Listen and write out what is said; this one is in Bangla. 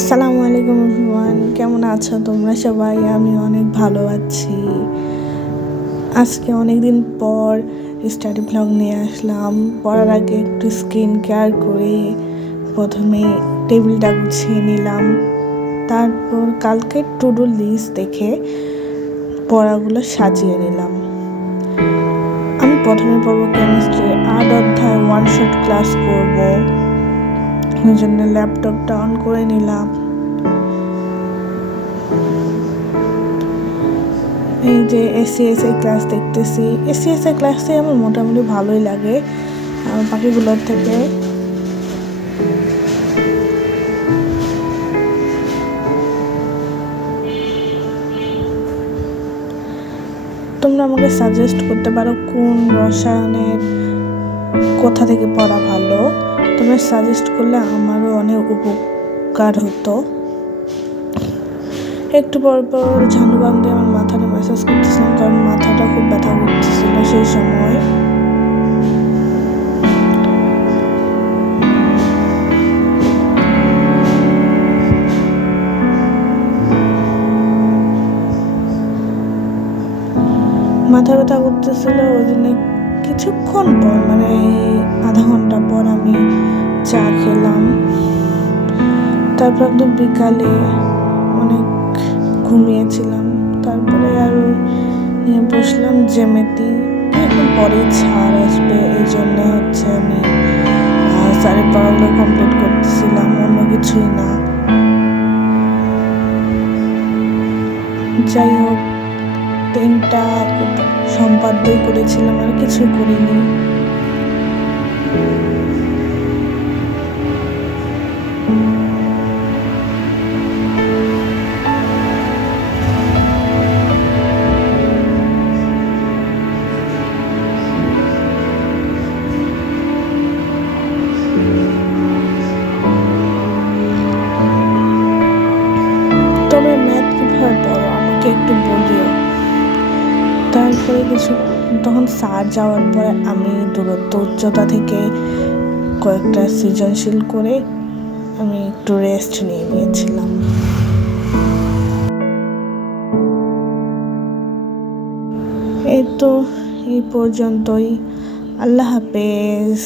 আসসালামু আলাইকুম এভরিওয়ান, কেমন আছো তোমরা সবাই? আমি অনেক ভালো আছি। আজকে অনেক দিন পর স্টাডি ব্লগ নিয়ে আসলাম। পড়ার আগে একটু স্কিন কেয়ার করে প্রথমে টেবিলটা গুছিয়ে নিলাম। তারপর কালকে টু ডু লিস্ট দেখে পড়াগুলো সাজিয়ে নিলাম। আমি প্রথমে পড়বো কেমিস্ট্রি 8 অধ্যায় ওয়ান শট ক্লাস করব। ওই জন্য ল্যাপটপটা অন করে নিলাম। এই যে এসিএসআই ক্লাস দেখতেছি। এসিএসআই ক্লাসে আমার মোটামুটি ভালোই লাগে বাকিগুলোর থেকে। তোমরা আমাকে সাজেস্ট করতে পারো কোন রসায়নের কোথা থেকে পড়া ভালো। তোমরা সাজেস্ট করলে আমারও অনেক উপকার হতো। একটু পর পর ঝানু বাম দিয়ে আমার মাথাটা ম্যাসাজ করতেছিলাম, কারণ মাথাটা খুব ব্যথা করতেছিল সেই সময়। মাথা ব্যথা করতেছিল, ওই জন্য কিছুক্ষণ পর মানে আধা ঘন্টা পর আমি চা খেলাম। তারপর একদম বিকালে অনেক ঘুমিয়েছিলাম। তারপরে আরও নিয়ে বসলাম জ্যামিতি। এখন পরে ছাড় আসবে, এই জন্য আমি স্যারের পড়াগুলো কমপ্লিট করতেছিলাম, অন্য কিছুই না। যাই হোক, 3টা সম্পাদ্য করেছিলাম, আর কিছু করিনি। তোমরা ম্যাথ কিভাবে পড়ো আমাকে একটু বলিও। তারপরে তখন স্যার যাওয়ার পরে আমি দূরত্ব উচ্চতা থেকে কয়েকটা সৃজনশীল করে আমি একটু রেস্ট নিয়েছিলাম। এই তো এই পর্যন্তই। আল্লাহ হাফেজ।